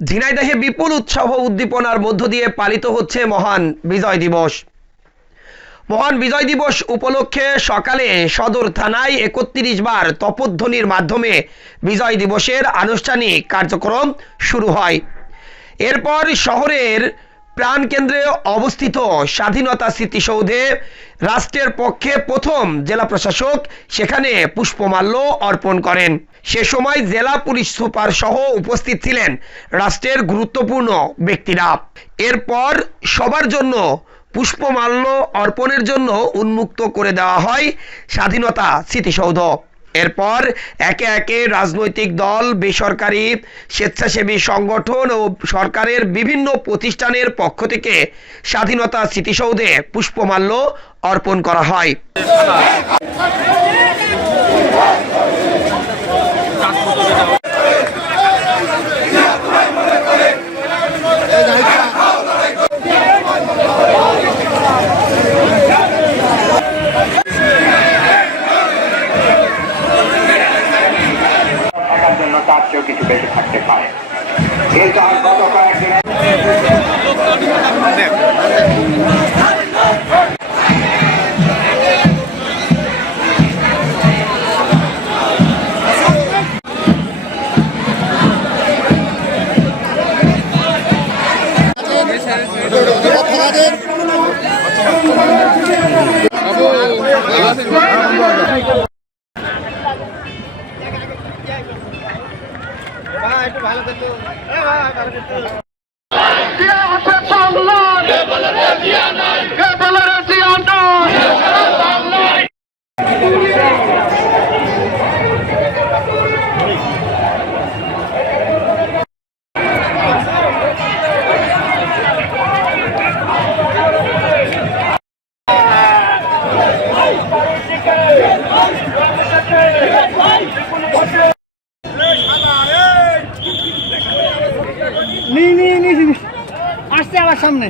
ঝিনাইদহে বিপুল উৎসব উদ্দীপনার মধ্য দিয়ে পালিত হচ্ছে মহান বিজয় দিবস। মহান বিজয় দিবস উপলক্ষে সকালে সদর থানায় ৩১ বার তপধ্বনির মাধ্যমে বিজয় দিবসের আনুষ্ঠানিক কার্যক্রম শুরু হয়। এরপর শহরের প্রাণকেন্দ্রে অবস্থিত স্বাধীনতা স্মৃতিসৌধে রাষ্ট্রের পক্ষে প্রথম জেলা প্রশাসক সেখানে পুষ্পমাল্য অর্পণ করেন। সে সময় জেলা পুলিশ সুপার সহ উপস্থিত ছিলেন রাষ্ট্রের গুরুত্বপূর্ণ ব্যক্তিরা। এরপর সবার জন্য পুষ্পমাল্য অর্পণের জন্য উন্মুক্ত করে দেওয়া হয় স্বাধীনতা স্মৃতিসৌধ। এরপর একে একে রাজনৈতিক দল, বেসরকারি স্বেচ্ছাসেবী সংগঠন ও সরকারের বিভিন্ন প্রতিষ্ঠানের পক্ষ থেকে স্বাধীনতা স্মৃতিসৌধে পুষ্পমাল্য অর্পণ করা হয়। তার চেয়েও কিছু বেশি থাকতে পারে, কিন্তু আর গত কয়েকদিন আসছে আবার সামনে।